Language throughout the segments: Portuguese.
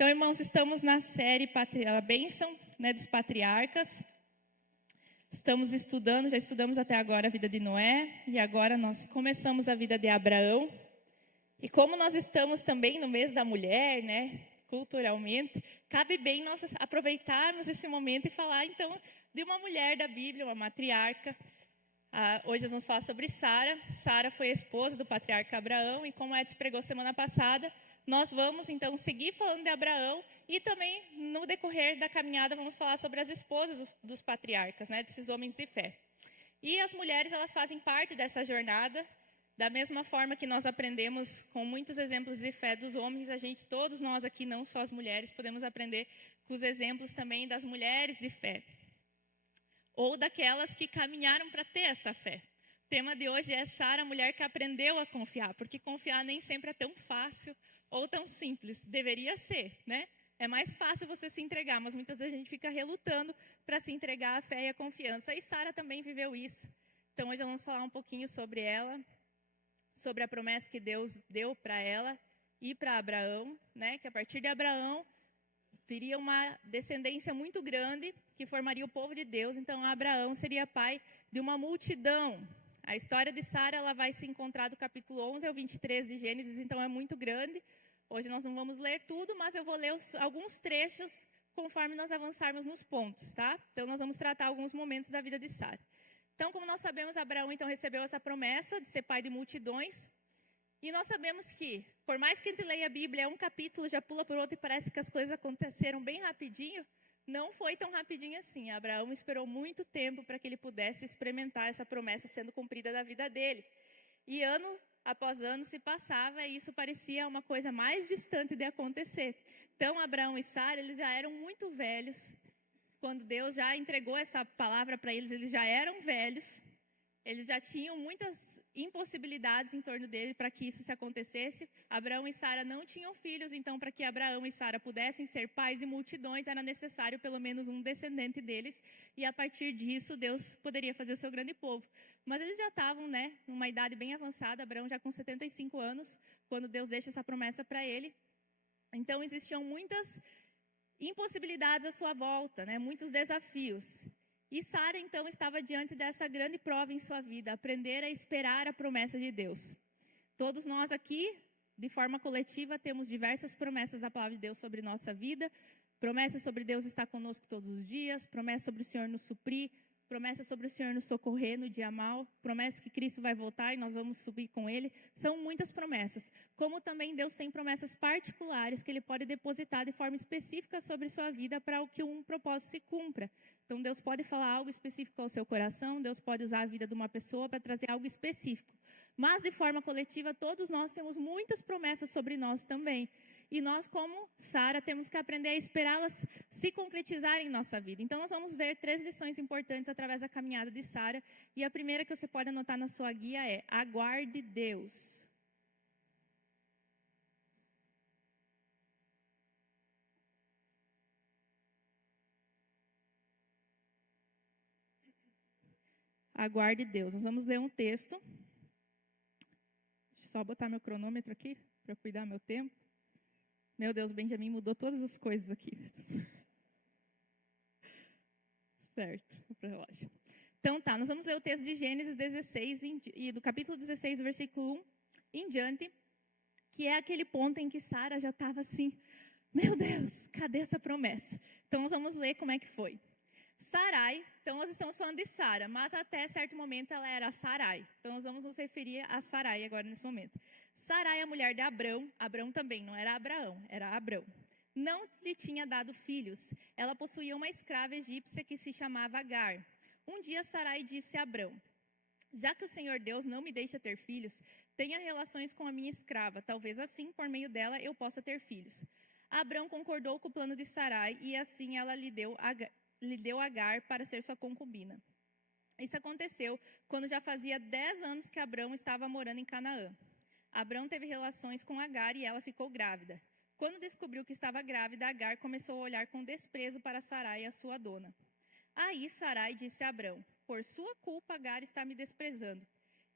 Então, irmãos, estamos na série A Bênção, dos patriarcas. Estamos estudando, já estudamos até agora a vida de Noé, e agora nós começamos a vida de Abraão. E como nós estamos também no mês da mulher, culturalmente, cabe bem nós aproveitarmos esse momento e falar, então, de uma mulher da Bíblia, uma matriarca. Hoje nós vamos falar sobre Sara. Sara foi a esposa do patriarca Abraão, e como Edson pregou semana passada, nós vamos, então, seguir falando de Abraão e também, no decorrer da caminhada, vamos falar sobre as esposas dos patriarcas, desses homens de fé. E as mulheres, elas fazem parte dessa jornada, da mesma forma que nós aprendemos com muitos exemplos de fé dos homens, todos nós aqui, não só as mulheres, podemos aprender com os exemplos também das mulheres de fé. Ou daquelas que caminharam para ter essa fé. O tema de hoje é Sara, a mulher que aprendeu a confiar, porque confiar nem sempre é tão fácil ou tão simples. Deveria ser, É mais fácil você se entregar, mas muitas vezes a gente fica relutando para se entregar à fé e à confiança. E Sara também viveu isso. Então hoje vamos falar um pouquinho sobre ela, sobre a promessa que Deus deu para ela e para Abraão, que a partir de Abraão teria uma descendência muito grande que formaria o povo de Deus. Então Abraão seria pai de uma multidão. A história de Sara, ela vai se encontrar do capítulo 11 ao 23 de Gênesis, então é muito grande. Hoje nós não vamos ler tudo, mas eu vou ler alguns trechos conforme nós avançarmos nos pontos, tá? Então nós vamos tratar alguns momentos da vida de Sara. Então, como nós sabemos, Abraão então recebeu essa promessa de ser pai de multidões. E nós sabemos que, por mais que a gente leia a Bíblia, um capítulo já pula por outro e parece que as coisas aconteceram bem rapidinho, não foi tão rapidinho assim. Abraão esperou muito tempo para que ele pudesse experimentar essa promessa sendo cumprida da vida dele. E ano após ano se passava e isso parecia uma coisa mais distante de acontecer. Então, Abraão e Sara, eles já eram muito velhos. Quando Deus já entregou essa palavra para eles já eram velhos. Eles já tinham muitas impossibilidades em torno dele para que isso se acontecesse. Abraão e Sara não tinham filhos, então para que Abraão e Sara pudessem ser pais de multidões, era necessário pelo menos um descendente deles. E a partir disso, Deus poderia fazer o seu grande povo. Mas eles já estavam, numa idade bem avançada, Abraão já com 75 anos, quando Deus deixa essa promessa para ele. Então existiam muitas impossibilidades à sua volta, muitos desafios. E Sara, então, estava diante dessa grande prova em sua vida, aprender a esperar a promessa de Deus. Todos nós aqui, de forma coletiva, temos diversas promessas da palavra de Deus sobre nossa vida. Promessas sobre Deus estar conosco todos os dias, promessas sobre o Senhor nos suprir, promessas sobre o Senhor nos socorrer no dia mal, promessas que Cristo vai voltar e nós vamos subir com Ele. São muitas promessas. Como também Deus tem promessas particulares que Ele pode depositar de forma específica sobre sua vida para que um propósito se cumpra. Então Deus pode falar algo específico ao seu coração, Deus pode usar a vida de uma pessoa para trazer algo específico. Mas de forma coletiva, todos nós temos muitas promessas sobre nós também. E nós, como Sara, temos que aprender a esperá-las se concretizarem em nossa vida. Então, nós vamos ver 3 lições importantes através da caminhada de Sara. E a primeira que você pode anotar na sua guia é: aguarde Deus. Aguarde Deus. Nós vamos ler um texto. Deixa eu só botar meu cronômetro aqui para cuidar meu tempo. Meu Deus, Benjamin mudou todas as coisas aqui. Certo, vou para o relógio. Então tá, nós vamos ler o texto de Gênesis 16, e do capítulo 16, do versículo 1 em diante, que é aquele ponto em que Sara já estava assim, meu Deus, cadê essa promessa? Então nós vamos ler como é que foi. Sarai, então nós estamos falando de Sara, mas até certo momento ela era Sarai. Então nós vamos nos referir a Sarai agora nesse momento. Sarai, a mulher de Abrão, Abrão também, não era Abraão, era Abrão. Não lhe tinha dado filhos. Ela possuía uma escrava egípcia que se chamava Agar. Um dia Sarai disse a Abrão: já que o Senhor Deus não me deixa ter filhos, tenha relações com a minha escrava. Talvez assim, por meio dela, eu possa ter filhos. Abrão concordou com o plano de Sarai e assim ela lhe deu Agar para ser sua concubina. Isso aconteceu quando já fazia 10 anos que Abrão estava morando em Canaã. Abrão teve relações com Agar e ela ficou grávida. Quando descobriu que estava grávida, Agar começou a olhar com desprezo para Sarai, a sua dona. Aí Sarai disse a Abrão: por sua culpa, Agar está me desprezando.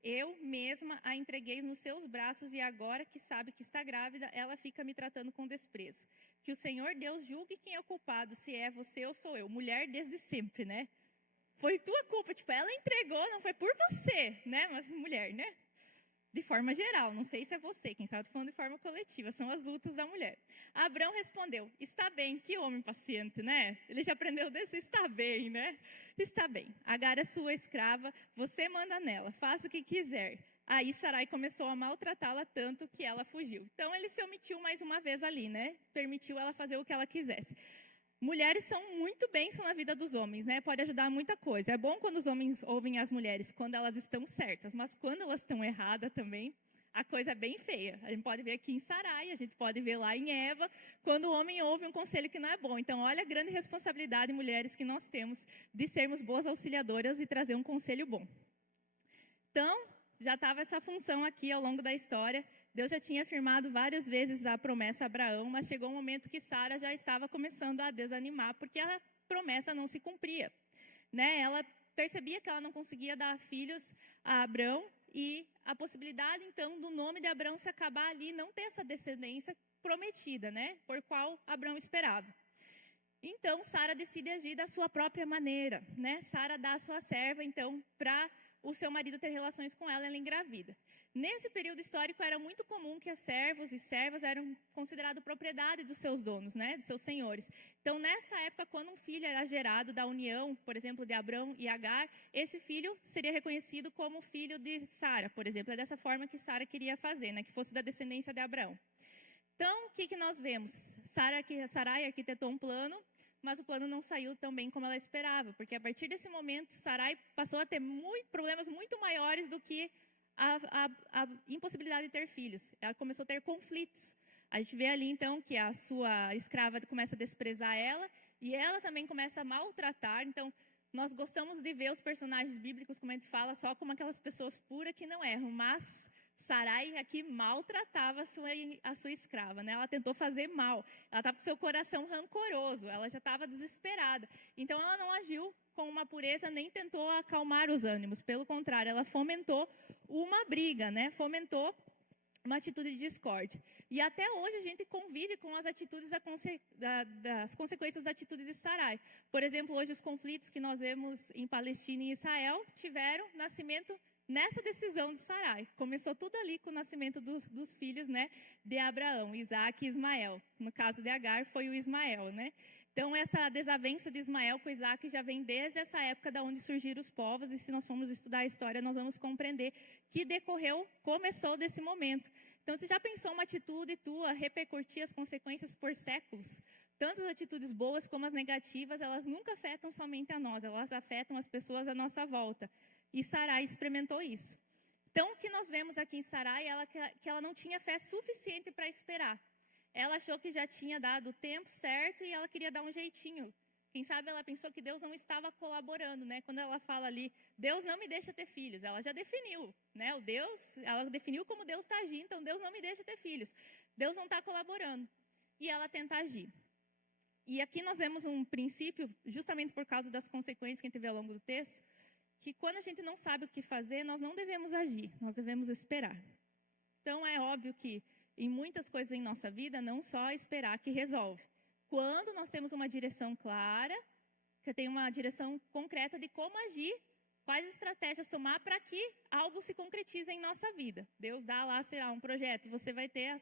eu mesma a entreguei nos seus braços e agora que sabe que está grávida, ela fica me tratando com desprezo. Que o Senhor Deus julgue quem é o culpado, se é você ou sou eu. Mulher desde sempre, né? Foi tua culpa, tipo, ela entregou, não foi por você, né? Mas mulher, né? De forma geral, não sei se é você, quem sabe estou falando de forma coletiva, são as lutas da mulher. Abrão respondeu, está bem, que homem paciente, né? Ele já aprendeu desse, está bem, né? Está bem, Agar é sua escrava, você manda nela, faça o que quiser. Aí Sarai começou a maltratá-la tanto que ela fugiu. Então ele se omitiu mais uma vez ali, né? Permitiu ela fazer o que ela quisesse. Mulheres são muito bênção na vida dos homens, né? Pode ajudar muita coisa. É bom quando os homens ouvem as mulheres, quando elas estão certas. Mas quando elas estão erradas também, a coisa é bem feia. A gente pode ver aqui em Sarai, a gente pode ver lá em Eva, quando o homem ouve um conselho que não é bom. Então, olha a grande responsabilidade, mulheres, que nós temos de sermos boas auxiliadoras e trazer um conselho bom. Então, já estava essa função aqui ao longo da história. Deus já tinha afirmado várias vezes a promessa a Abraão, mas chegou um momento que Sara já estava começando a desanimar, porque a promessa não se cumpria. Né? Ela percebia que ela não conseguia dar filhos a Abrão, e a possibilidade, então, do nome de Abrão se acabar ali, não ter essa descendência prometida, né? Por qual Abrão esperava. Então, Sara decide agir da sua própria maneira, né? Sara dá a sua serva, então, para o seu marido ter relações com ela, ela engravida. Nesse período histórico, era muito comum que servos e servas eram considerados propriedade dos seus donos, né? Dos seus senhores. Então, nessa época, quando um filho era gerado da união, por exemplo, de Abrão e Agar, esse filho seria reconhecido como filho de Sara, por exemplo. É dessa forma que Sara queria fazer, né? Que fosse da descendência de Abrão. Então, o que nós vemos? Sarai arquitetou um plano, mas o plano não saiu tão bem como ela esperava, porque a partir desse momento, Sarai passou a ter problemas muito maiores do que a impossibilidade de ter filhos. Ela começou a ter conflitos. A gente vê ali, então, que a sua escrava começa a desprezar ela, e ela também começa a maltratar. Então, nós gostamos de ver os personagens bíblicos, como a gente fala, só como aquelas pessoas puras que não erram, mas Sarai aqui maltratava a sua escrava, né? Ela tentou fazer mal, ela estava com seu coração rancoroso, ela já estava desesperada. Então ela não agiu com uma pureza, nem tentou acalmar os ânimos, pelo contrário, ela fomentou uma briga, né? Fomentou uma atitude de discórdia. E até hoje a gente convive com as atitudes das consequências da atitude de Sarai. Por exemplo, hoje os conflitos que nós vemos em Palestina e Israel tiveram nascimento nessa decisão de Sarai. Começou tudo ali com o nascimento dos filhos, né, de Abraão, Isaac e Ismael. No caso de Agar, foi o Ismael, né? Então, essa desavença de Ismael com Isaac já vem desde essa época da onde surgiram os povos, e se nós formos estudar a história, nós vamos compreender que começou desse momento. Então, você já pensou uma atitude tua repercutir as consequências por séculos? Tanto as atitudes boas como as negativas, elas nunca afetam somente a nós, elas afetam as pessoas à nossa volta. E Sarai experimentou isso. Então, o que nós vemos aqui em Sarai é que ela não tinha fé suficiente para esperar. Ela achou que já tinha dado o tempo certo e ela queria dar um jeitinho. Quem sabe ela pensou que Deus não estava colaborando, né? Quando ela fala ali, Deus não me deixa ter filhos. Ela já definiu, né? Ela definiu como Deus está agindo, então Deus não me deixa ter filhos. Deus não está colaborando. E ela tenta agir. E aqui nós vemos um princípio, justamente por causa das consequências que a gente vê ao longo do texto, que quando a gente não sabe o que fazer, nós não devemos agir, nós devemos esperar. Então, é óbvio que em muitas coisas em nossa vida, não só esperar que resolve. Quando nós temos uma direção clara, que tem uma direção concreta de como agir, quais estratégias tomar para que algo se concretize em nossa vida. Deus dá lá, será um projeto, você vai ter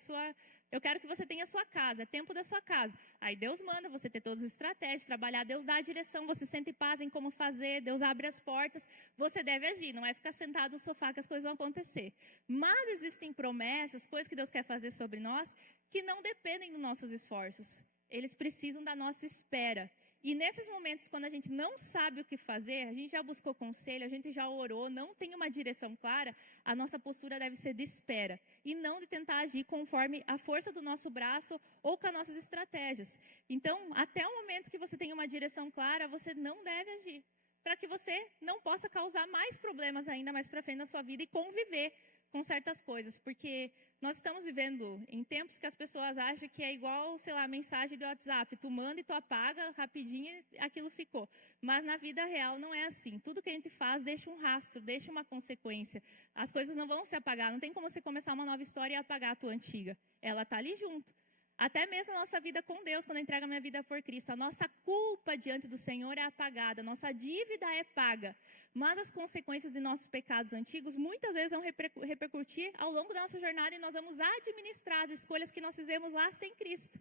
eu quero que você tenha a sua casa, é tempo da sua casa. Aí Deus manda você ter todas as estratégias, trabalhar, Deus dá a direção, você sente paz em como fazer, Deus abre as portas, você deve agir, não é ficar sentado no sofá que as coisas vão acontecer. Mas existem promessas, coisas que Deus quer fazer sobre nós, que não dependem dos nossos esforços. Eles precisam da nossa espera. E nesses momentos, quando a gente não sabe o que fazer, a gente já buscou conselho, a gente já orou, não tem uma direção clara, a nossa postura deve ser de espera. E não de tentar agir conforme a força do nosso braço ou com as nossas estratégias. Então, até o momento que você tem uma direção clara, você não deve agir. Para que você não possa causar mais problemas ainda mais para frente na sua vida e conviver com certas coisas, porque nós estamos vivendo em tempos que as pessoas acham que é igual, sei lá, mensagem do WhatsApp, tu manda e tu apaga rapidinho e aquilo ficou. Mas na vida real não é assim. Tudo que a gente faz deixa um rastro, deixa uma consequência. As coisas não vão se apagar, não tem como você começar uma nova história e apagar a tua antiga. Ela está ali junto. Até mesmo a nossa vida com Deus, quando eu entrego a minha vida por Cristo, a nossa culpa diante do Senhor é apagada, a nossa dívida é paga. Mas as consequências de nossos pecados antigos, muitas vezes vão repercutir ao longo da nossa jornada e nós vamos administrar as escolhas que nós fizemos lá sem Cristo.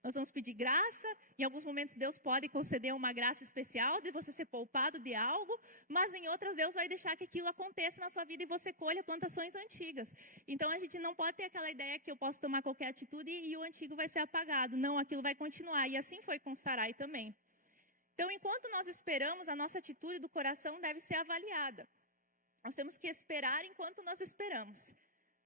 Nós vamos pedir graça, em alguns momentos Deus pode conceder uma graça especial de você ser poupado de algo, mas em outras Deus vai deixar que aquilo aconteça na sua vida e você colha plantações antigas. Então a gente não pode ter aquela ideia que eu posso tomar qualquer atitude e o antigo vai ser apagado. Não, aquilo vai continuar. E assim foi com Sarai também. Então, enquanto nós esperamos, a nossa atitude do coração deve ser avaliada. Nós temos que esperar enquanto nós esperamos.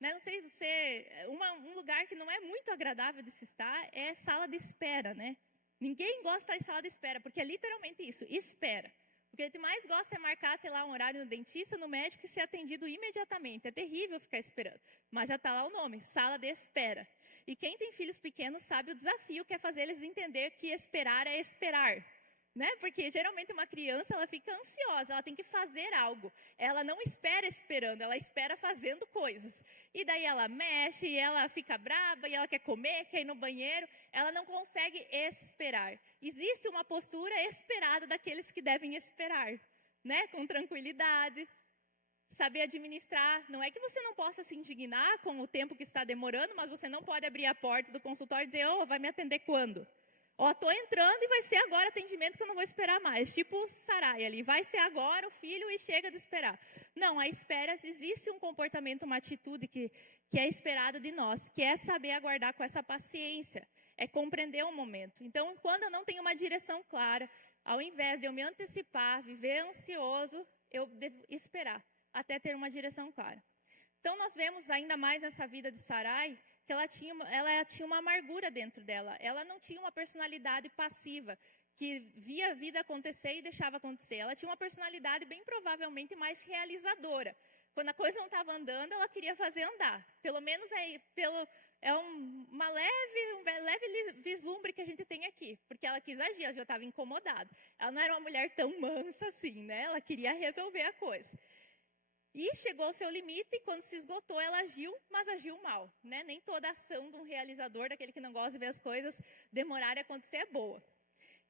Não sei se você... Um lugar que não é muito agradável de se estar é sala de espera, né? Ninguém gosta de sala de espera, porque é literalmente isso, espera. O que a gente mais gosta é marcar, sei lá, um horário no dentista, no médico e ser atendido imediatamente. É terrível ficar esperando, mas já está lá o nome, sala de espera. E quem tem filhos pequenos sabe o desafio que é fazer eles entender que esperar é esperar. Né? Porque geralmente uma criança ela fica ansiosa, ela tem que fazer algo. Ela não espera esperando, ela espera fazendo coisas. E daí ela mexe, e ela fica brava, e ela quer comer, quer ir no banheiro. Ela não consegue esperar. Existe uma postura esperada daqueles que devem esperar, né? Com tranquilidade, saber administrar. Não é que você não possa se indignar com o tempo que está demorando, mas você não pode abrir a porta do consultório e dizer, vai me atender quando? Estou entrando e vai ser agora atendimento que eu não vou esperar mais. Tipo Sarai ali, vai ser agora o filho e chega de esperar. Não, a espera, existe um comportamento, uma atitude que é esperada de nós, que é saber aguardar com essa paciência, é compreender o momento. Então, quando eu não tenho uma direção clara, ao invés de eu me antecipar, viver ansioso, eu devo esperar até ter uma direção clara. Então, nós vemos ainda mais nessa vida de Sarai, que ela tinha uma amargura dentro dela. Ela não tinha uma personalidade passiva, que via a vida acontecer e deixava acontecer. Ela tinha uma personalidade bem provavelmente mais realizadora. Quando a coisa não estava andando, ela queria fazer andar. Pelo menos um leve vislumbre que a gente tem aqui. Porque ela quis agir, ela já estava incomodada. Ela não era uma mulher tão mansa assim, né? Ela queria resolver a coisa. E chegou ao seu limite e quando se esgotou, ela agiu, mas agiu mal. Né? Nem toda ação de um realizador, daquele que não gosta de ver as coisas demorarem a acontecer, é boa.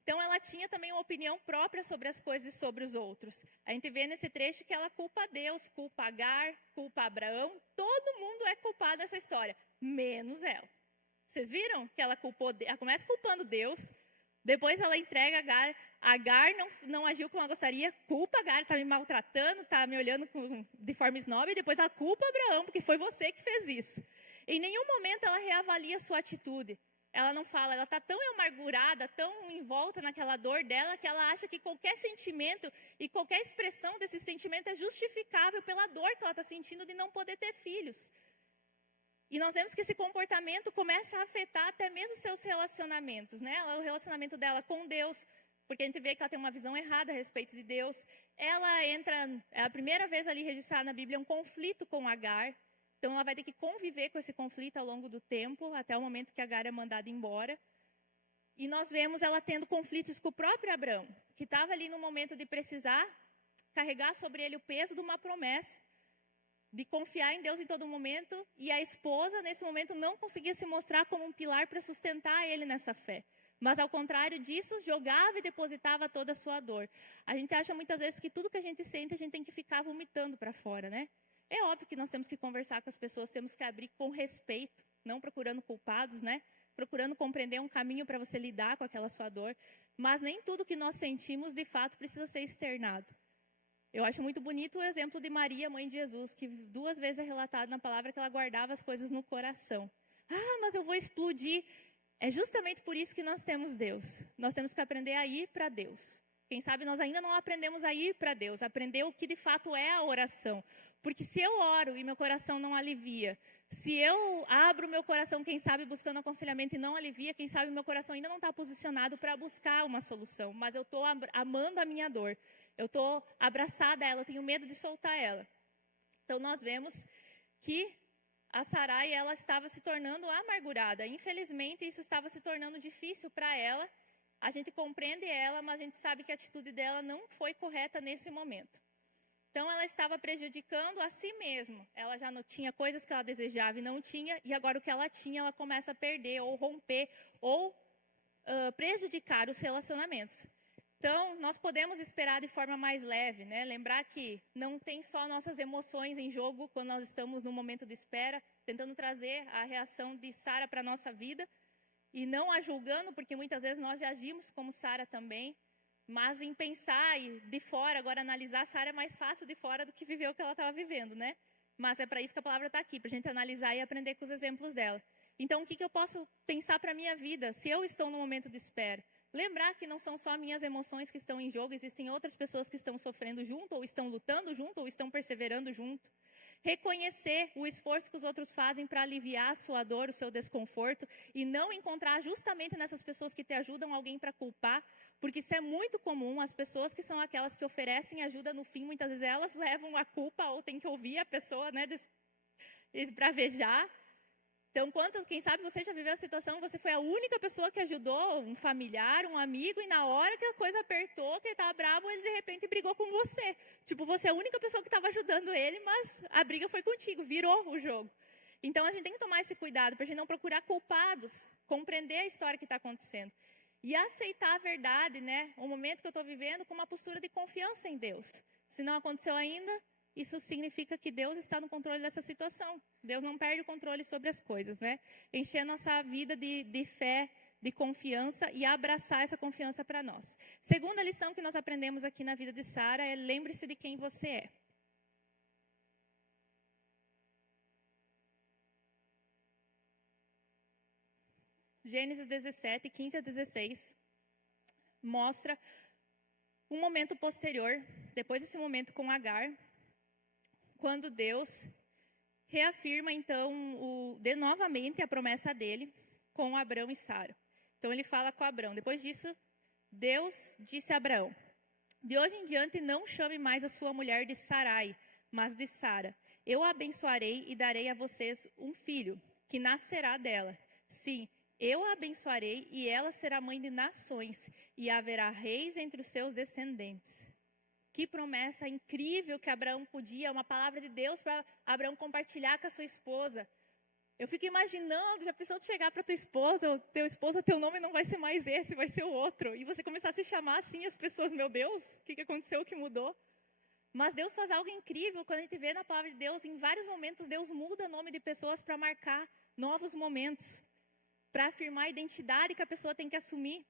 Então, ela tinha também uma opinião própria sobre as coisas e sobre os outros. A gente vê nesse trecho que ela culpa Deus, culpa Agar, culpa Abraão. Todo mundo é culpado nessa história, menos ela. Vocês viram que ela começa culpando Deus. Depois ela entrega Agar. Agar não agiu como ela gostaria. Culpa Agar, está me maltratando, está me olhando de forma esnoba. E depois ela culpa Abraão, porque foi você que fez isso. Em nenhum momento ela reavalia a sua atitude. Ela não fala, ela está tão amargurada, tão envolta naquela dor dela, que ela acha que qualquer sentimento e qualquer expressão desse sentimento é justificável pela dor que ela está sentindo de não poder ter filhos. E nós vemos que esse comportamento começa a afetar até mesmo os seus relacionamentos, né? O relacionamento dela com Deus, porque a gente vê que ela tem uma visão errada a respeito de Deus. Ela entra, é a primeira vez ali registrada na Bíblia, um conflito com Agar. Então ela vai ter que conviver com esse conflito ao longo do tempo, até o momento que Agar é mandada embora. E nós vemos ela tendo conflitos com o próprio Abraão, que estava ali no momento de precisar carregar sobre ele o peso de uma promessa, de confiar em Deus em todo momento, e a esposa, nesse momento, não conseguia se mostrar como um pilar para sustentar ele nessa fé. Mas, ao contrário disso, jogava e depositava toda a sua dor. A gente acha muitas vezes que tudo que a gente sente, a gente tem que ficar vomitando para fora, né? É óbvio que nós temos que conversar com as pessoas, temos que abrir com respeito, não procurando culpados, né? Procurando compreender um caminho para você lidar com aquela sua dor. Mas nem tudo que nós sentimos, de fato, precisa ser externado. Eu acho muito bonito o exemplo de Maria, mãe de Jesus, que 2 vezes é relatado na palavra que ela guardava as coisas no coração. Mas eu vou explodir. É justamente por isso que nós temos Deus. Nós temos que aprender a ir para Deus. Quem sabe nós ainda não aprendemos a ir para Deus, aprender o que de fato é a oração. Porque se eu oro e meu coração não alivia, se eu abro meu coração, quem sabe, buscando aconselhamento e não alivia, quem sabe meu coração ainda não está posicionado para buscar uma solução. Mas eu estou amando a minha dor, eu estou abraçada a ela, eu tenho medo de soltar ela. Então nós vemos que a Sarai, ela estava se tornando amargurada. Infelizmente, isso estava se tornando difícil para ela. A gente compreende ela, mas a gente sabe que a atitude dela não foi correta nesse momento. Então, ela estava prejudicando a si mesma. Ela já não tinha coisas que ela desejava e não tinha, e agora o que ela tinha, ela começa a perder, ou romper, ou prejudicar os relacionamentos. Então, nós podemos esperar de forma mais leve, né? Lembrar que não tem só nossas emoções em jogo quando nós estamos no momento de espera, tentando trazer a reação de Sara para a nossa vida, e não a julgando, porque muitas vezes nós já agimos como Sara também, mas em pensar e de fora, agora analisar, Sara é mais fácil de fora do que viver o que ela estava vivendo, né? Mas é para isso que a palavra está aqui, para a gente analisar e aprender com os exemplos dela. Então, o que eu posso pensar para a minha vida, se eu estou no momento de espera? Lembrar que não são só minhas emoções que estão em jogo, existem outras pessoas que estão sofrendo junto, ou estão lutando junto, ou estão perseverando junto. Reconhecer o esforço que os outros fazem para aliviar a sua dor, o seu desconforto, e não encontrar justamente nessas pessoas que te ajudam alguém para culpar, porque isso é muito comum. As pessoas que são aquelas que oferecem ajuda, no fim, muitas vezes elas levam a culpa, ou tem que ouvir a pessoa, né, esbravejar. Então, quem sabe você já viveu a situação, você foi a única pessoa que ajudou um familiar, um amigo, e na hora que a coisa apertou, que ele estava bravo, ele de repente brigou com você. Tipo, você é a única pessoa que estava ajudando ele, mas a briga foi contigo, virou o jogo. Então, a gente tem que tomar esse cuidado, para a gente não procurar culpados, compreender a história que está acontecendo. E aceitar a verdade, né, o momento que eu estou vivendo, com uma postura de confiança em Deus. Se não aconteceu ainda, isso significa que Deus está no controle dessa situação. Deus não perde o controle sobre as coisas, né? Encher a nossa vida de fé, de confiança e abraçar essa confiança para nós. Segunda lição que nós aprendemos aqui na vida de Sara é: lembre-se de quem você é. Gênesis 17, 15 a 16, mostra um momento posterior, depois desse momento com Agar, quando Deus reafirma, então, novamente a promessa dele com Abrão e Sara. Então, ele fala com Abrão. Depois disso, Deus disse a Abrão: de hoje em diante, não chame mais a sua mulher de Sarai, mas de Sara. Eu a abençoarei e darei a vocês um filho, que nascerá dela. Sim, eu a abençoarei e ela será mãe de nações, e haverá reis entre os seus descendentes. Que promessa incrível que Abraão podia, uma palavra de Deus para Abraão compartilhar com a sua esposa. Eu fico imaginando, já pensou de chegar para tua esposa, teu nome não vai ser mais esse, vai ser o outro. E você começar a se chamar assim, as pessoas, meu Deus, o que aconteceu, o que mudou? Mas Deus faz algo incrível quando a gente vê na palavra de Deus, em vários momentos Deus muda o nome de pessoas para marcar novos momentos, para afirmar a identidade que a pessoa tem que assumir.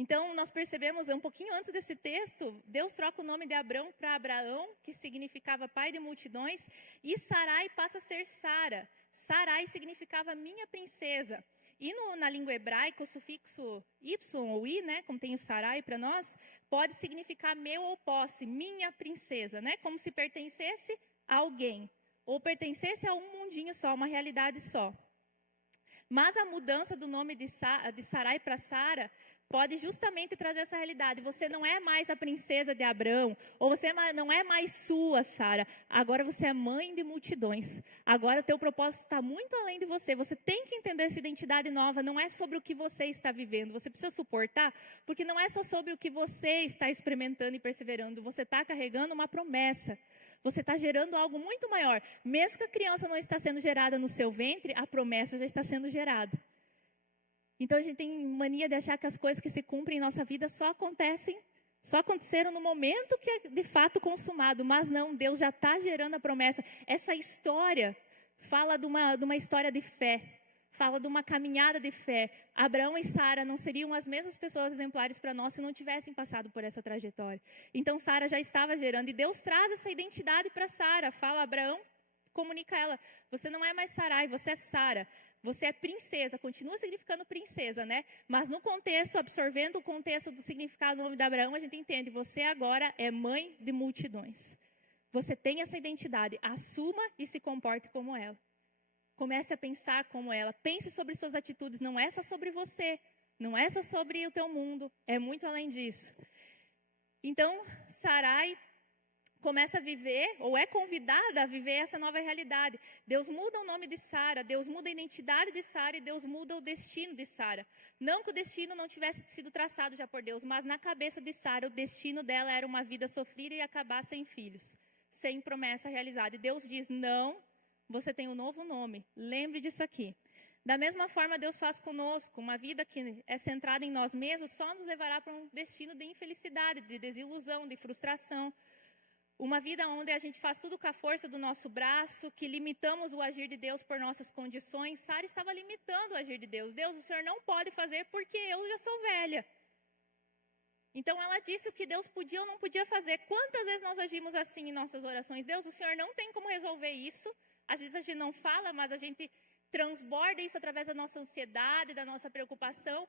Então, nós percebemos, um pouquinho antes desse texto, Deus troca o nome de Abrão para Abraão, que significava pai de multidões, e Sarai passa a ser Sara. Sarai significava minha princesa. E na língua hebraica, o sufixo y ou i, né, como tem o Sarai para nós, pode significar meu ou posse, minha princesa, né, como se pertencesse a alguém, ou pertencesse a um mundinho só, uma realidade só. Mas a mudança do nome de Sarai para Sara pode justamente trazer essa realidade. Você não é mais a princesa de Abrão, ou você não é mais sua, Sara. Agora você é mãe de multidões. Agora o teu propósito está muito além de você. Você tem que entender essa identidade nova. Não é sobre o que você está vivendo. Você precisa suportar, porque não é só sobre o que você está experimentando e perseverando. Você está carregando uma promessa. Você está gerando algo muito maior. Mesmo que a criança não está sendo gerada no seu ventre, a promessa já está sendo gerada. Então a gente tem mania de achar que as coisas que se cumprem em nossa vida só aconteceram no momento que é de fato consumado. Mas não, Deus já está gerando a promessa. Essa história fala de uma história de fé. Fala de uma caminhada de fé. Abraão e Sara não seriam as mesmas pessoas exemplares para nós se não tivessem passado por essa trajetória. Então Sara já estava gerando. E Deus traz essa identidade para Sara. Fala a Abraão, comunica a ela: você não é mais Sarai, você é Sara. Você é princesa, continua significando princesa, né? Mas no contexto, absorvendo o contexto do significado do nome de Abraão, a gente entende: você agora é mãe de multidões. Você tem essa identidade, assuma e se comporte como ela. Comece a pensar como ela. Pense sobre suas atitudes, não é só sobre você, não é só sobre o teu mundo, é muito além disso. Então, Sarai começa a viver, ou é convidada a viver essa nova realidade. Deus muda o nome de Sara, Deus muda a identidade de Sara e Deus muda o destino de Sara. Não que o destino não tivesse sido traçado já por Deus, mas na cabeça de Sara, o destino dela era uma vida sofrida e acabar sem filhos, sem promessa realizada. E Deus diz, não, você tem um novo nome, lembre disso aqui. Da mesma forma, Deus faz conosco, uma vida que é centrada em nós mesmos, só nos levará para um destino de infelicidade, de desilusão, de frustração. Uma vida onde a gente faz tudo com a força do nosso braço, que limitamos o agir de Deus por nossas condições. Sara estava limitando o agir de Deus. Deus, o Senhor não pode fazer porque eu já sou velha. Então ela disse o que Deus podia ou não podia fazer. Quantas vezes nós agimos assim em nossas orações? Deus, o Senhor não tem como resolver isso. Às vezes a gente não fala, mas a gente transborda isso através da nossa ansiedade, da nossa preocupação,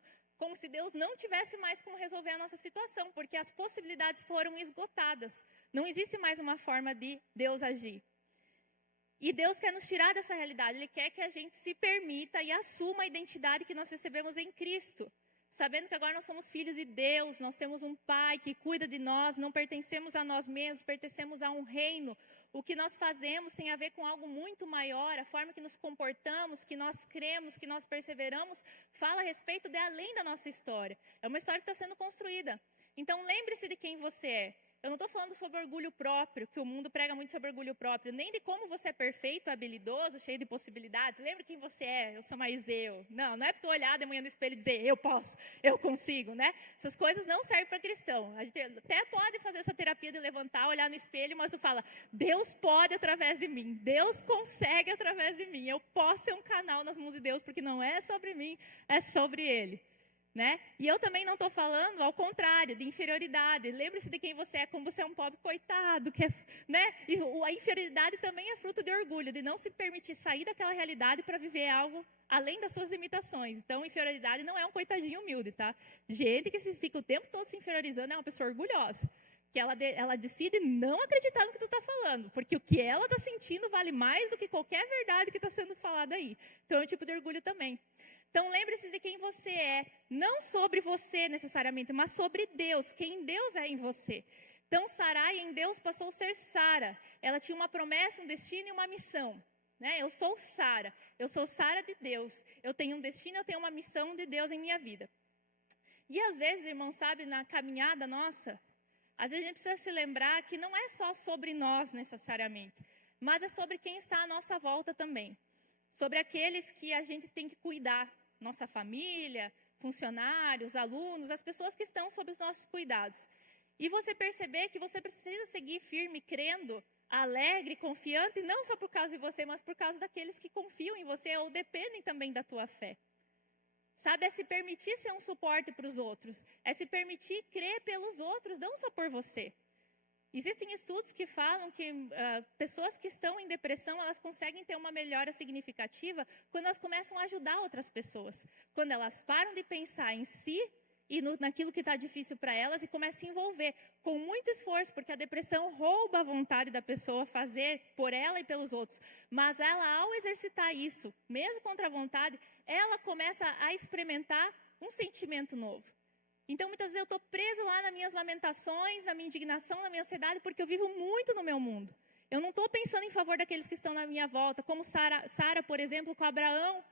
como se Deus não tivesse mais como resolver a nossa situação, porque as possibilidades foram esgotadas. Não existe mais uma forma de Deus agir. E Deus quer nos tirar dessa realidade. Ele quer que a gente se permita e assuma a identidade que nós recebemos em Cristo. Sabendo que agora nós somos filhos de Deus, nós temos um Pai que cuida de nós, não pertencemos a nós mesmos, pertencemos a um reino. O que nós fazemos tem a ver com algo muito maior, a forma que nos comportamos, que nós cremos, que nós perseveramos, fala a respeito de além da nossa história. É uma história que está sendo construída. Então lembre-se de quem você é. Eu não estou falando sobre orgulho próprio, que o mundo prega muito sobre orgulho próprio, nem de como você é perfeito, habilidoso, cheio de possibilidades. Lembra quem você é, eu sou mais eu. Não é para tu olhar de manhã no espelho e dizer, eu posso, eu consigo, né? Essas coisas não servem para cristão. A gente até pode fazer essa terapia de levantar, olhar no espelho, mas tu fala, Deus pode através de mim, Deus consegue através de mim. Eu posso ser um canal nas mãos de Deus, porque não é sobre mim, é sobre Ele. Né? E eu também não estou falando, ao contrário, de inferioridade. Lembre-se de quem você é, como você é um pobre coitado. Né? E a inferioridade também é fruto de orgulho, de não se permitir sair daquela realidade para viver algo além das suas limitações. Então, inferioridade não é um coitadinho humilde, tá? Gente que fica o tempo todo se inferiorizando é uma pessoa orgulhosa. Que ela decide não acreditar no que tu está falando, porque o que ela está sentindo vale mais do que qualquer verdade que está sendo falada aí. Então, é um tipo de orgulho também. Então, lembre-se de quem você é, não sobre você necessariamente, mas sobre Deus, quem Deus é em você. Então, Sarai em Deus passou a ser Sara. Ela tinha uma promessa, um destino e uma missão. Né? Eu sou Sara de Deus. Eu tenho um destino, eu tenho uma missão de Deus em minha vida. E às vezes, irmão, sabe, na caminhada nossa, às vezes a gente precisa se lembrar que não é só sobre nós necessariamente, mas é sobre quem está à nossa volta também. Sobre aqueles que a gente tem que cuidar. Nossa família, funcionários, alunos, as pessoas que estão sob os nossos cuidados. E você perceber que você precisa seguir firme, crendo, alegre, confiante, não só por causa de você, mas por causa daqueles que confiam em você ou dependem também da tua fé. Sabe, é se permitir ser um suporte para os outros, é se permitir crer pelos outros, não só por você. Existem estudos que falam que pessoas que estão em depressão, elas conseguem ter uma melhora significativa quando elas começam a ajudar outras pessoas. Quando elas param de pensar em si e naquilo que está difícil para elas e começam a se envolver com muito esforço, porque a depressão rouba a vontade da pessoa fazer por ela e pelos outros. Mas ela, ao exercitar isso, mesmo contra a vontade, ela começa a experimentar um sentimento novo. Então, muitas vezes eu estou preso lá nas minhas lamentações, na minha indignação, na minha ansiedade, porque eu vivo muito no meu mundo. Eu não estou pensando em favor daqueles que estão na minha volta, como Sara, por exemplo, com Abraão,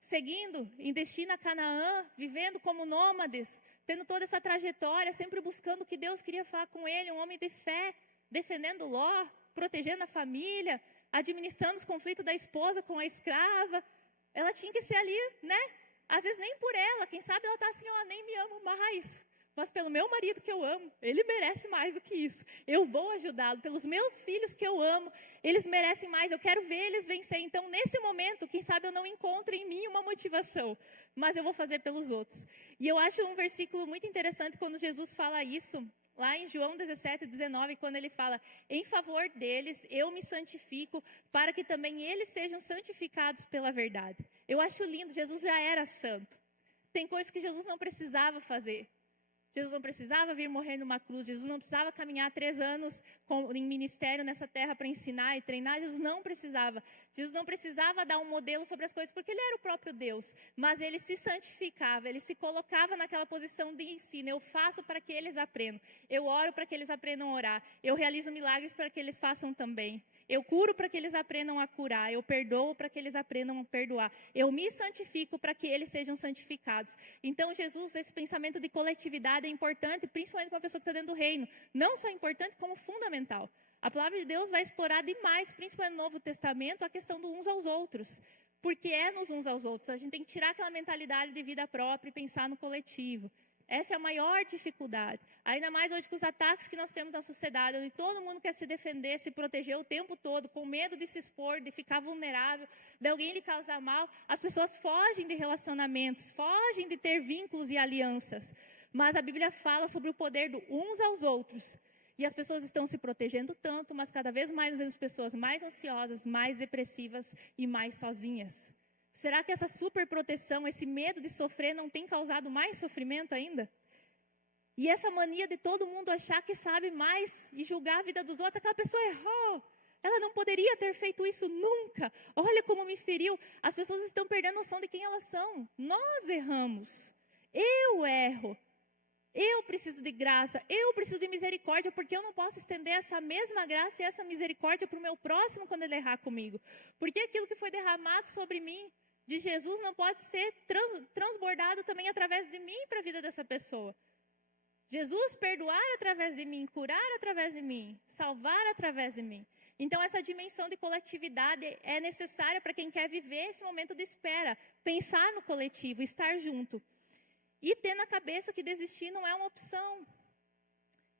seguindo em destino a Canaã, vivendo como nômades, tendo toda essa trajetória, sempre buscando o que Deus queria falar com ele, um homem de fé, defendendo Ló, protegendo a família, administrando os conflitos da esposa com a escrava. Ela tinha que ser ali, né? Às vezes nem por ela, quem sabe ela está assim, ó, nem me amo mais. Mas pelo meu marido que eu amo, ele merece mais do que isso. Eu vou ajudá-lo. Pelos meus filhos que eu amo, eles merecem mais. Eu quero ver eles vencer. Então, nesse momento, quem sabe eu não encontro em mim uma motivação. Mas eu vou fazer pelos outros. E eu acho um versículo muito interessante quando Jesus fala isso. Lá em João 17, 19, quando ele fala, em favor deles eu me santifico, para que também eles sejam santificados pela verdade. Eu acho lindo, Jesus já era santo. Tem coisas que Jesus não precisava fazer. Jesus não precisava vir morrer numa cruz. Jesus não precisava caminhar 3 anos em ministério nessa terra para ensinar e treinar. Jesus não precisava. Jesus não precisava dar um modelo sobre as coisas, porque ele era o próprio Deus. Mas ele se santificava, ele se colocava naquela posição de ensino. Eu faço para que eles aprendam. Eu oro para que eles aprendam a orar. Eu realizo milagres para que eles façam também. Eu curo para que eles aprendam a curar. Eu perdoo para que eles aprendam a perdoar. Eu me santifico para que eles sejam santificados. Então, Jesus, esse pensamento de coletividade é importante, principalmente para uma pessoa que está dentro do reino. Não só importante, como fundamental. A palavra de Deus vai explorar demais, principalmente no Novo Testamento, a questão do uns aos outros. Porque é nos uns aos outros. A gente tem que tirar aquela mentalidade de vida própria e pensar no coletivo. Essa é a maior dificuldade. Ainda mais hoje com os ataques que nós temos na sociedade, onde todo mundo quer se defender, se proteger o tempo todo, com medo de se expor, de ficar vulnerável, de alguém lhe causar mal. As pessoas fogem de relacionamentos, fogem de ter vínculos e alianças. Mas a Bíblia fala sobre o poder do uns aos outros. E as pessoas estão se protegendo tanto, mas cada vez mais nós vemos pessoas mais ansiosas, mais depressivas e mais sozinhas. Será que essa superproteção, esse medo de sofrer não tem causado mais sofrimento ainda? E essa mania de todo mundo achar que sabe mais e julgar a vida dos outros, aquela pessoa errou. Ela não poderia ter feito isso nunca. Olha como me feriu. As pessoas estão perdendo a noção de quem elas são. Nós erramos. Eu erro. Eu preciso de graça. Eu preciso de misericórdia, porque eu não posso estender essa mesma graça e essa misericórdia para o meu próximo quando ele errar comigo. Porque aquilo que foi derramado sobre mim de Jesus não pode ser transbordado também através de mim para a vida dessa pessoa. Jesus perdoar através de mim, curar através de mim, salvar através de mim. Então essa dimensão de coletividade é necessária para quem quer viver esse momento de espera, pensar no coletivo, estar junto. E ter na cabeça que desistir não é uma opção.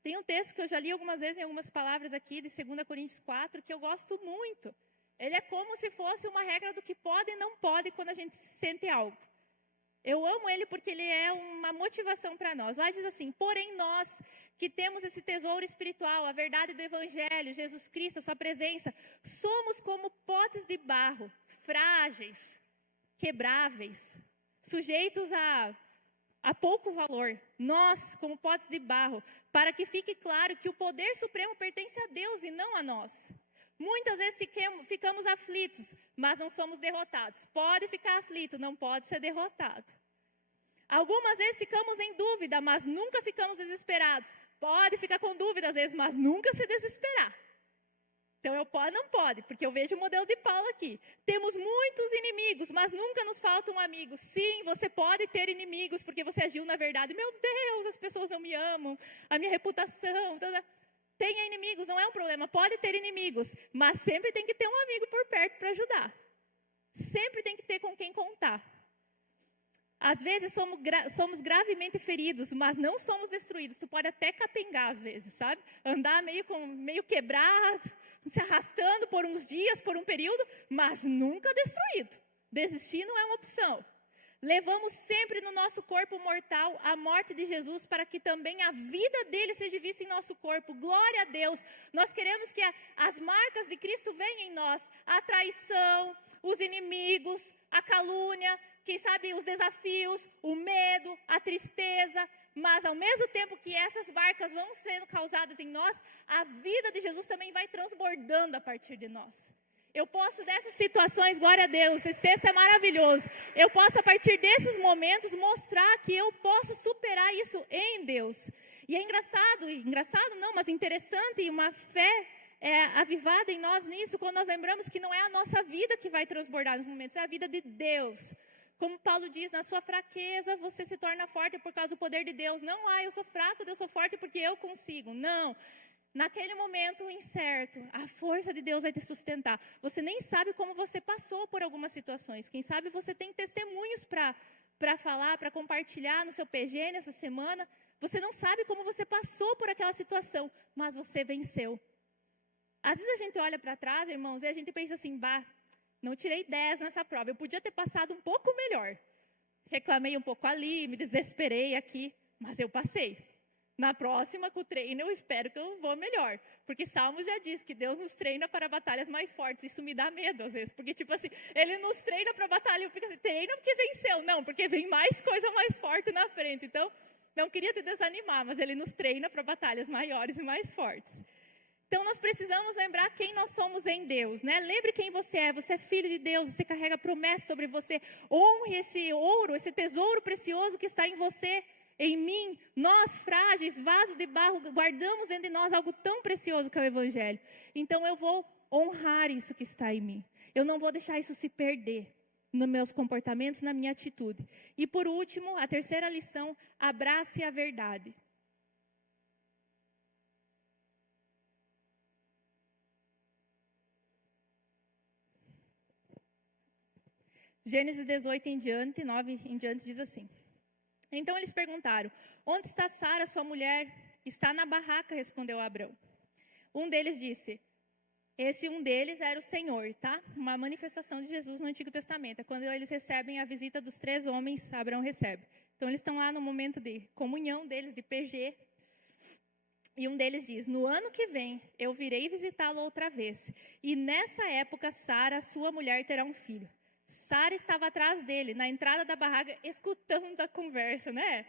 Tem um texto que eu já li algumas vezes em algumas palavras aqui, de 2 Coríntios 4, que eu gosto muito. Ele é como se fosse uma regra do que pode e não pode quando a gente sente algo. Eu amo ele porque ele é uma motivação para nós. Lá diz assim: porém nós que temos esse tesouro espiritual, a verdade do Evangelho, Jesus Cristo, a sua presença, somos como potes de barro, frágeis, quebráveis, sujeitos a pouco valor. Nós, como potes de barro, para que fique claro que o poder supremo pertence a Deus e não a nós. Muitas vezes ficamos aflitos, mas não somos derrotados. Pode ficar aflito, não pode ser derrotado. Algumas vezes ficamos em dúvida, mas nunca ficamos desesperados. Pode ficar com dúvida às vezes, mas nunca se desesperar. Então não pode, porque eu vejo o modelo de Paulo aqui. Temos muitos inimigos, mas nunca nos falta um amigo. Sim, você pode ter inimigos, porque você agiu na verdade. Meu Deus, as pessoas não me amam, a minha reputação... Tenha inimigos, não é um problema, pode ter inimigos, mas sempre tem que ter um amigo por perto para ajudar. Sempre tem que ter com quem contar. Às vezes somos gravemente feridos, mas não somos destruídos. Tu pode até capengar às vezes, sabe? Andar meio quebrado, se arrastando por uns dias, por um período, mas nunca destruído. Desistir não é uma opção. Levamos sempre no nosso corpo mortal a morte de Jesus, para que também a vida dele seja vista em nosso corpo. Glória a Deus. Nós queremos que as marcas de Cristo venham em nós. A traição, os inimigos, a calúnia, quem sabe os desafios, o medo, a tristeza. Mas ao mesmo tempo que essas marcas vão sendo causadas em nós, a vida de Jesus também vai transbordando a partir de nós. Eu posso dessas situações, glória a Deus, esse texto é maravilhoso. Eu posso a partir desses momentos mostrar que eu posso superar isso em Deus. E é engraçado não, mas interessante, e uma fé avivada em nós nisso, quando nós lembramos que não é a nossa vida que vai transbordar nos momentos, é a vida de Deus. Como Paulo diz, na sua fraqueza você se torna forte por causa do poder de Deus. Não, eu sou fraco, eu sou forte porque eu consigo. Não. Naquele momento incerto, a força de Deus vai te sustentar. Você nem sabe como você passou por algumas situações. Quem sabe você tem testemunhos para falar, para compartilhar no seu PG nessa semana. Você não sabe como você passou por aquela situação, mas você venceu. Às vezes a gente olha para trás, irmãos, e a gente pensa assim, não tirei 10 nessa prova. Eu podia ter passado um pouco melhor. Reclamei um pouco ali, me desesperei aqui, mas eu passei. Na próxima, com o treino, eu espero que eu vou melhor. Porque Salmos já diz que Deus nos treina para batalhas mais fortes. Isso me dá medo, às vezes. Porque, tipo assim, Ele nos treina para batalha. Eu fico assim, treina porque venceu. Não, porque vem mais coisa mais forte na frente. Então, Não queria te desanimar, mas ele nos treina para batalhas maiores e mais fortes. Então, nós precisamos lembrar quem nós somos em Deus, né? Lembre quem você é filho de Deus, você carrega promessas sobre você. Honre esse ouro, esse tesouro precioso que está em você, em mim. Nós, frágeis, vasos de barro, guardamos dentro de nós algo tão precioso que é o Evangelho. Então, eu vou honrar isso que está em mim. Eu não vou deixar isso se perder nos meus comportamentos, na minha atitude. E por último, a terceira lição, abrace a verdade. Gênesis 18 em diante, 9 em diante, diz assim. Então eles perguntaram, onde está Sara, sua mulher? Está na barraca, respondeu Abrão. Um deles disse, esse um deles era o Senhor, tá? Uma manifestação de Jesus no Antigo Testamento. É quando eles recebem a visita dos 3 homens, Abrão recebe. Então eles estão lá no momento de comunhão deles, de PG. E um deles diz, no ano que vem eu virei visitá-lo outra vez. E nessa época Sara, sua mulher, terá um filho. Sara estava atrás dele, na entrada da barraca, escutando a conversa, né?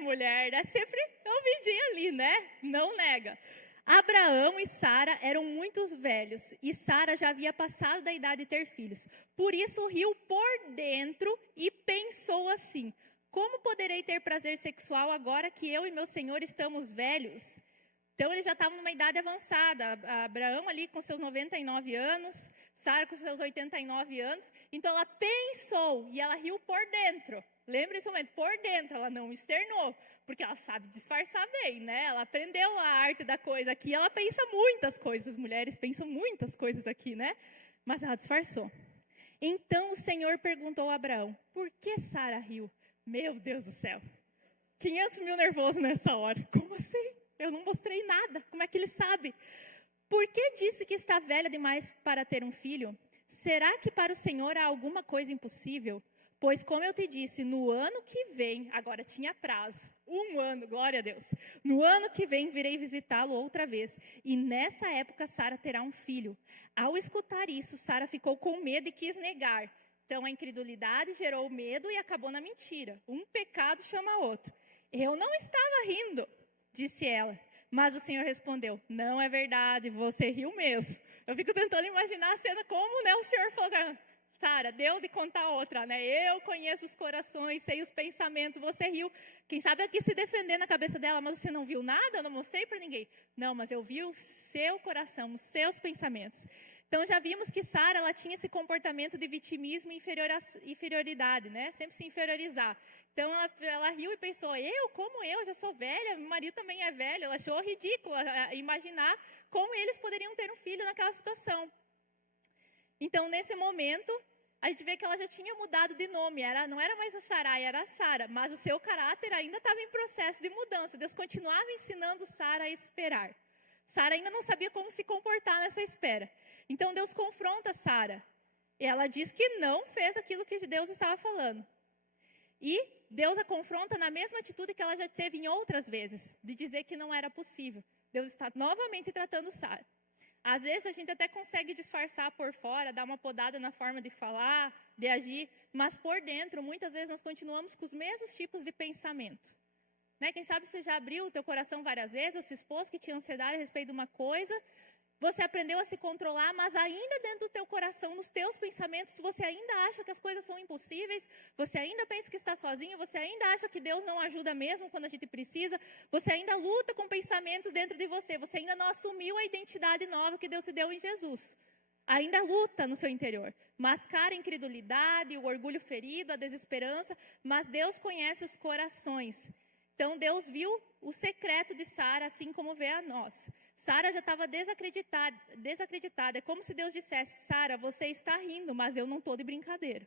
Mulher, é sempre ouvidinha ali, né? Não nega. Abraão e Sara eram muito velhos, e Sara já havia passado da idade de ter filhos. Por isso riu por dentro e pensou assim, como poderei ter prazer sexual agora que eu e meu senhor estamos velhos? Então, eles já estavam numa idade avançada. Abraão ali com seus 99 anos, Sara com seus 89 anos. Então, ela pensou e ela riu por dentro. Lembra esse momento? Por dentro, ela não externou. Porque ela sabe disfarçar bem, né? Ela aprendeu a arte da coisa aqui. Ela pensa muitas coisas. As mulheres pensam muitas coisas aqui, né? Mas ela disfarçou. Então, o Senhor perguntou a Abraão, por que Sara riu? Meu Deus do céu. 500 mil nervosos nessa hora. Como assim? Eu não mostrei nada. Como é que ele sabe? Por que disse que está velha demais para ter um filho? Será que para o Senhor há alguma coisa impossível? Pois, como eu te disse, no ano que vem, agora tinha prazo, 1 ano, glória a Deus. No ano que vem virei visitá-lo outra vez. E nessa época Sara terá um filho. Ao escutar isso, Sara ficou com medo e quis negar. Então, a incredulidade gerou medo e acabou na mentira. Um pecado chama outro. Eu não estava rindo, disse ela. Mas o Senhor respondeu, não é verdade, você riu mesmo. Eu fico tentando imaginar a cena como, né, o Senhor falou, Sara, deu de contar outra, né? Eu conheço os corações, sei os pensamentos, você riu. Quem sabe aqui se defender na cabeça dela, mas você não viu nada, eu não mostrei para ninguém. Não, mas eu vi o seu coração, os seus pensamentos. Então, já vimos que Sara, ela tinha esse comportamento de vitimismo e inferioridade, né? Sempre se inferiorizar. Então, ela riu e pensou, como eu, já sou velha, meu marido também é velho. Ela achou ridículo imaginar como eles poderiam ter um filho naquela situação. Então, nesse momento, a gente vê que ela já tinha mudado de nome. Não era mais a Sarai, era a Sara. Mas o seu caráter ainda estava em processo de mudança. Deus continuava ensinando Sara a esperar. Sara ainda não sabia como se comportar nessa espera. Então, Deus confronta Sara. E ela diz que não fez aquilo que Deus estava falando. E Deus a confronta na mesma atitude que ela já teve em outras vezes, de dizer que não era possível. Deus está novamente tratando Sara. Às vezes a gente até consegue disfarçar por fora, dar uma podada na forma de falar, de agir, mas por dentro, muitas vezes nós continuamos com os mesmos tipos de pensamento. Né? Quem sabe você já abriu o teu coração várias vezes, ou se expôs que tinha ansiedade a respeito de uma coisa, você aprendeu a se controlar, mas ainda dentro do teu coração, nos teus pensamentos, você ainda acha que as coisas são impossíveis, você ainda pensa que está sozinho, você ainda acha que Deus não ajuda mesmo quando a gente precisa, você ainda luta com pensamentos dentro de você, você ainda não assumiu a identidade nova que Deus te deu em Jesus. Ainda luta no seu interior, mascara a incredulidade, o orgulho ferido, a desesperança, mas Deus conhece os corações. Então, Deus viu o secreto de Sara, assim como vê a nós. Sara já estava desacreditada. É como se Deus dissesse, Sara, você está rindo, mas eu não estou de brincadeira.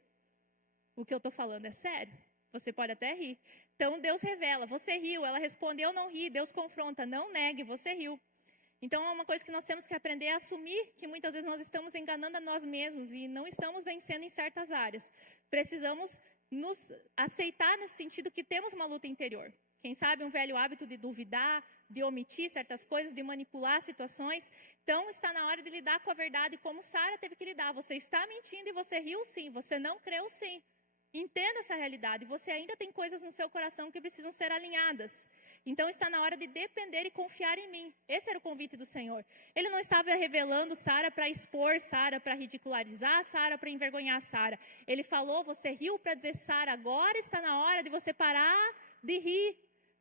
O que eu estou falando é sério. Você pode até rir. Então, Deus revela, você riu. Ela responde, eu não ri. Deus confronta, não negue, você riu. Então, é uma coisa que nós temos que aprender a assumir, que muitas vezes nós estamos enganando a nós mesmos e não estamos vencendo em certas áreas. Precisamos nos aceitar nesse sentido que temos uma luta interior. Quem sabe um velho hábito de duvidar, de omitir certas coisas, de manipular situações. Então, está na hora de lidar com a verdade como Sara teve que lidar. Você está mentindo e você riu sim, você não creu sim. Entenda essa realidade. Você ainda tem coisas no seu coração que precisam ser alinhadas. Então está na hora de depender e confiar em mim. Esse era o convite do Senhor. Ele não estava revelando Sara para expor Sara, para ridicularizar Sara, para envergonhar Sara. Ele falou, você riu para dizer, Sara, agora está na hora de você parar de rir,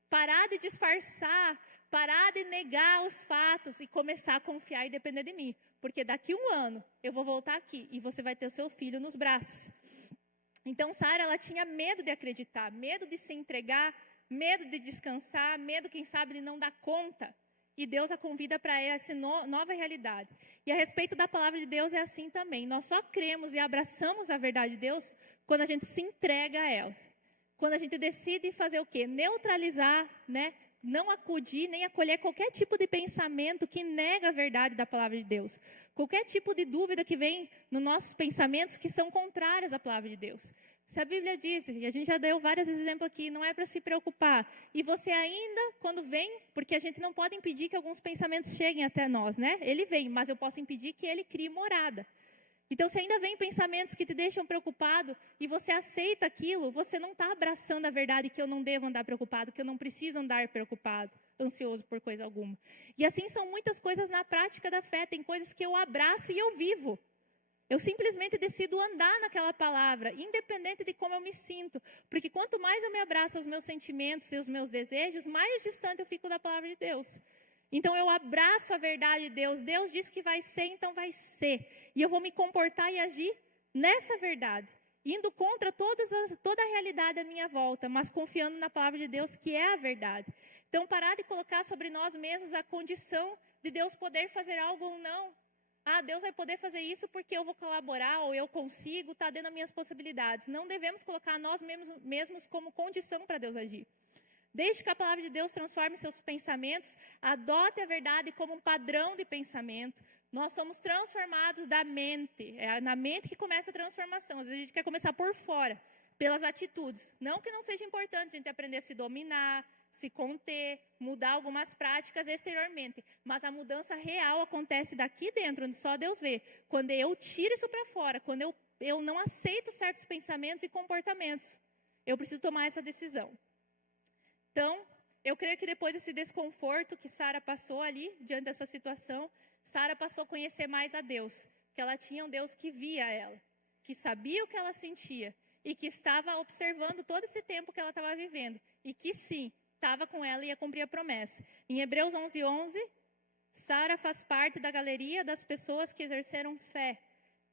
parar de disfarçar, parar de negar os fatos e começar a confiar e depender de mim. Porque daqui 1 ano eu vou voltar aqui e você vai ter o seu filho nos braços. Então, Sara, ela tinha medo de acreditar, medo de se entregar, medo de descansar, medo, quem sabe, de não dar conta. E Deus a convida para essa nova realidade. E a respeito da palavra de Deus é assim também. Nós só cremos e abraçamos a verdade de Deus quando a gente se entrega a ela. Quando a gente decide fazer o quê? Neutralizar, né? Não acudir nem acolher qualquer tipo de pensamento que nega a verdade da palavra de Deus. Qualquer tipo de dúvida que vem nos nossos pensamentos que são contrárias à palavra de Deus. Se a Bíblia diz, e a gente já deu vários exemplos aqui, não é para se preocupar. E você ainda, quando vem, porque a gente não pode impedir que alguns pensamentos cheguem até nós, né? Ele vem, mas eu posso impedir que ele crie morada. Então, se ainda vem pensamentos que te deixam preocupado e você aceita aquilo, você não está abraçando a verdade que eu não devo andar preocupado, que eu não preciso andar preocupado, ansioso por coisa alguma. E assim são muitas coisas na prática da fé. Tem coisas que eu abraço e eu vivo. Eu simplesmente decido andar naquela palavra, independente de como eu me sinto. Porque quanto mais eu me abraço aos meus sentimentos e aos meus desejos, mais distante eu fico da palavra de Deus. Então eu abraço a verdade de Deus. Deus disse que vai ser, então vai ser. E eu vou me comportar e agir nessa verdade. Indo contra toda a realidade à minha volta, mas confiando na palavra de Deus, que é a verdade. Então parar de colocar sobre nós mesmos a condição de Deus poder fazer algo ou não. Ah, Deus vai poder fazer isso porque eu vou colaborar ou eu consigo, está dentro das minhas possibilidades. Não devemos colocar nós mesmos como condição para Deus agir. Desde que a palavra de Deus transforme seus pensamentos, adote a verdade como um padrão de pensamento. Nós somos transformados da mente. É na mente que começa a transformação. Às vezes a gente quer começar por fora, pelas atitudes. Não que não seja importante a gente aprender a se dominar, se conter, mudar algumas práticas exteriormente. Mas a mudança real acontece daqui dentro, onde só Deus vê. Quando eu tiro isso para fora, quando eu não aceito certos pensamentos e comportamentos. Eu preciso tomar essa decisão. Então, eu creio que depois desse desconforto que Sara passou ali, diante dessa situação, Sara passou a conhecer mais a Deus. Que ela tinha um Deus que via ela, que sabia o que ela sentia e que estava observando todo esse tempo que ela estava vivendo. E que sim, estava com ela e ia cumprir a promessa. Em Hebreus 11:11, Sara faz parte da galeria das pessoas que exerceram fé.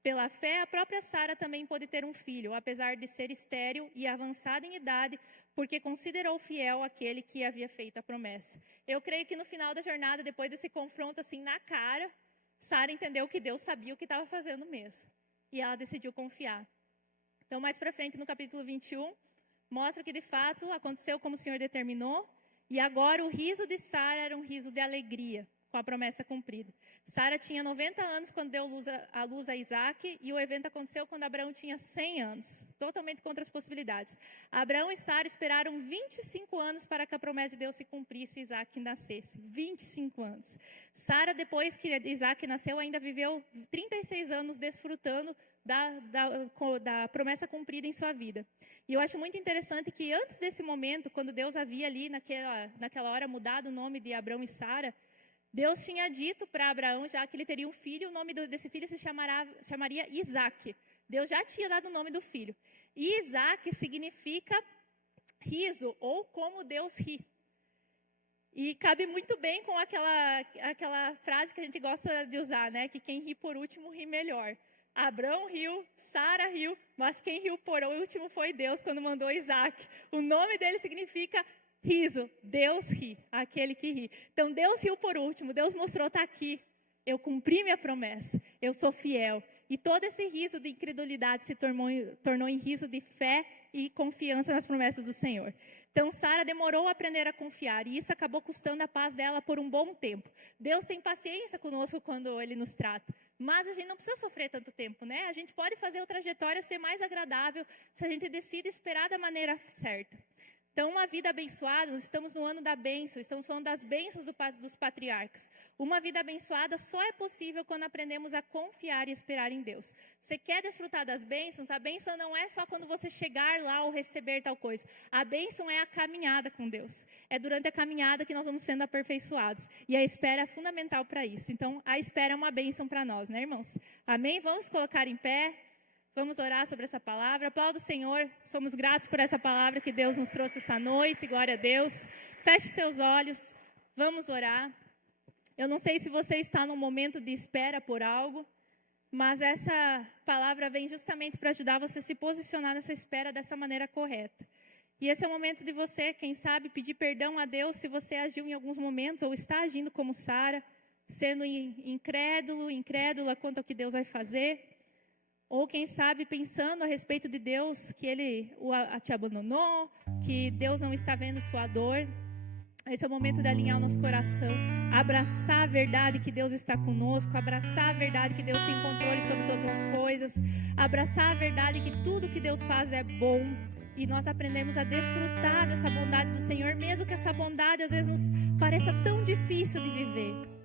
Pela fé, a própria Sara também pôde ter um filho, apesar de ser estéril e avançada em idade, porque considerou fiel aquele que havia feito a promessa. Eu creio que no final da jornada, depois desse confronto assim na cara, Sara entendeu que Deus sabia o que estava fazendo mesmo. E ela decidiu confiar. Então, mais para frente, no capítulo 21, mostra que de fato aconteceu como o Senhor determinou. E agora o riso de Sara era um riso de alegria, com a promessa cumprida. Sara tinha 90 anos quando deu a luz a Isaac, e o evento aconteceu quando Abraão tinha 100 anos, totalmente contra as possibilidades. Abraão e Sara esperaram 25 anos para que a promessa de Deus se cumprisse e Isaac nascesse. 25 anos. Sara, depois que Isaac nasceu, ainda viveu 36 anos desfrutando da promessa cumprida em sua vida. E eu acho muito interessante que antes desse momento, quando Deus havia ali naquela hora mudado o nome de Abraão e Sara, Deus tinha dito para Abraão já que ele teria um filho, o nome desse filho se chamaria Isaac. Deus já tinha dado o nome do filho. E Isaac significa riso, ou como Deus ri. E cabe muito bem com aquela frase que a gente gosta de usar, né? Que quem ri por último ri melhor. Abraão riu, Sara riu, mas quem riu por último foi Deus quando mandou Isaac. O nome dele significa riso, Deus ri, aquele que ri. Então Deus riu por último, Deus mostrou, está aqui. Eu cumpri minha promessa, eu sou fiel. E todo esse riso de incredulidade se tornou em riso de fé e confiança nas promessas do Senhor. Então Sara demorou a aprender a confiar, e isso acabou custando a paz dela por um bom tempo. Deus tem paciência conosco quando Ele nos trata, mas a gente não precisa sofrer tanto tempo, né? A gente pode fazer a trajetória ser mais agradável se a gente decide esperar da maneira certa. Então, uma vida abençoada, nós estamos no ano da bênção, estamos falando das bênçãos dos patriarcas. Uma vida abençoada só é possível quando aprendemos a confiar e esperar em Deus. Você quer desfrutar das bênçãos? A bênção não é só quando você chegar lá ou receber tal coisa. A bênção é a caminhada com Deus. É durante a caminhada que nós vamos sendo aperfeiçoados. E a espera é fundamental para isso. Então, a espera é uma bênção para nós, né, irmãos? Amém? Vamos colocar em pé. Vamos orar sobre essa palavra. Aplauda o Senhor. Somos gratos por essa palavra que Deus nos trouxe essa noite. Glória a Deus. Feche seus olhos. Vamos orar. Eu não sei se você está num momento de espera por algo, mas essa palavra vem justamente para ajudar você a se posicionar nessa espera dessa maneira correta. E esse é o momento de você, quem sabe, pedir perdão a Deus se você agiu em alguns momentos ou está agindo como Sara, sendo incrédula quanto ao que Deus vai fazer. Ou quem sabe pensando a respeito de Deus, que Ele te abandonou, que Deus não está vendo sua dor. Esse é o momento de alinhar o nosso coração, abraçar a verdade que Deus está conosco, abraçar a verdade que Deus tem controle sobre todas as coisas, abraçar a verdade que tudo que Deus faz é bom. E nós aprendemos a desfrutar dessa bondade do Senhor, mesmo que essa bondade às vezes nos pareça tão difícil de viver.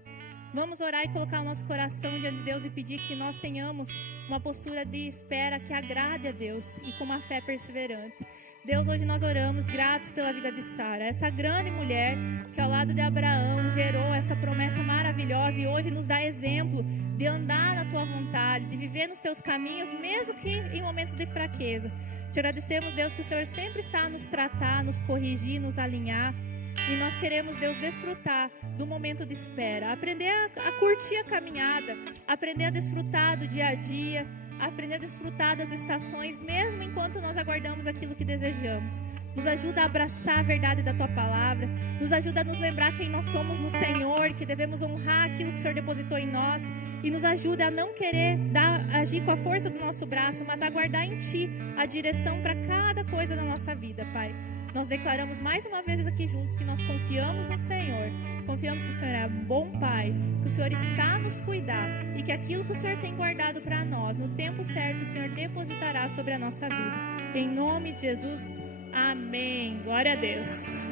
Vamos orar e colocar o nosso coração diante de Deus e pedir que nós tenhamos uma postura de espera que agrade a Deus e com uma fé perseverante. Deus, hoje nós oramos gratos pela vida de Sara, essa grande mulher que ao lado de Abraão gerou essa promessa maravilhosa e hoje nos dá exemplo de andar na tua vontade, de viver nos teus caminhos, mesmo que em momentos de fraqueza. Te agradecemos, Deus, que o Senhor sempre está a nos tratar, nos corrigir, nos alinhar. E nós queremos, Deus, desfrutar do momento de espera, aprender a curtir a caminhada, aprender a desfrutar do dia a dia, aprender a desfrutar das estações, mesmo enquanto nós aguardamos aquilo que desejamos. Nos ajuda a abraçar a verdade da Tua Palavra, nos ajuda a nos lembrar quem nós somos no Senhor, que devemos honrar aquilo que o Senhor depositou em nós, e nos ajuda a não querer agir com a força do nosso braço, mas a guardar em Ti a direção para cada coisa da nossa vida, Pai. Nós declaramos mais uma vez aqui junto que nós confiamos no Senhor, confiamos que o Senhor é um bom Pai, que o Senhor está a nos cuidar e que aquilo que o Senhor tem guardado para nós, no tempo certo, o Senhor depositará sobre a nossa vida. Em nome de Jesus, amém. Glória a Deus.